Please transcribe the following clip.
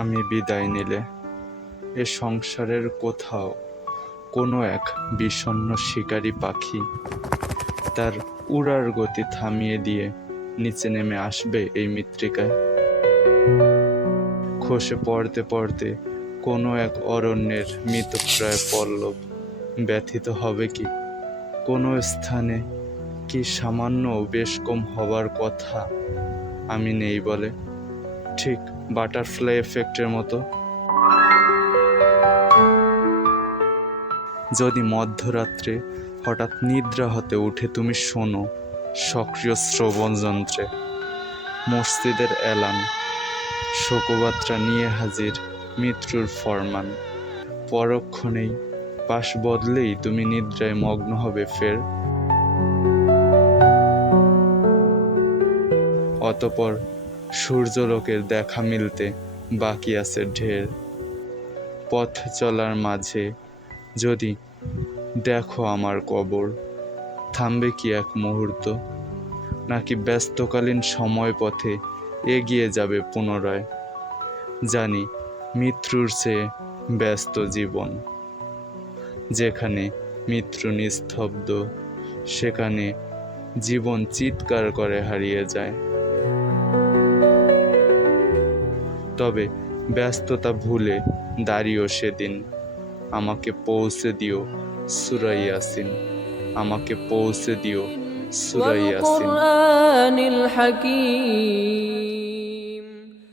আমি বিদায় নিলে এ সংসারের কোথাও কোনো এক বিষণ্ণ শিকারী পাখি তার উড়ার গতি থামিয়ে দিয়ে নিচে নেমে আসবে এই মৃত্তিকায়। খসে পড়তে পড়তে কোনো এক অরণ্যের মৃতপ্রায় পল্লব ব্যথিত হবে কি? কোনো স্থানে কি সামান্য বেশ কম হবার কথা আমি নেই বলে? ঠিক বাটারফ্লাই এফেক্টের মতো। যদি মধ্যরাত্রে হঠাৎ নিদ্রা হতে উঠে তুমি শোনো সক্রিয় শ্রবণ যন্ত্রে মসজিদের এলান, শোকবার্তা নিয়ে হাজির মৃত্যুর ফরমান, পরক্ষণেই পাশ বদলেই তুমি নিদ্রায় মগ্ন হবে ফের। অতপর সূর্যলোকের দেখা মিলতে বাকি আছে ঢের। পথ চলার মাঝে যদি দেখো আমার কবর, থামবে কি এক মুহূর্ত? নাকি ব্যস্তকালীন সময় পথে এগিয়ে যাবে পুনরায়? জানি মৃত্যুর চেয়ে ব্যস্ত জীবন, যেখানে মৃত্যু নিস্তব্ধ সেখানে জীবন চিৎকার করে হারিয়ে যায়। তবে ব্যস্ততা ভুলে দাঁড়িয়েও সেদিন আমাকে পৌঁছে দিও সূরা ইয়াসিন, আমাকে পৌঁছে দিও সূরা ইয়াসিন। والقرآن الحكيم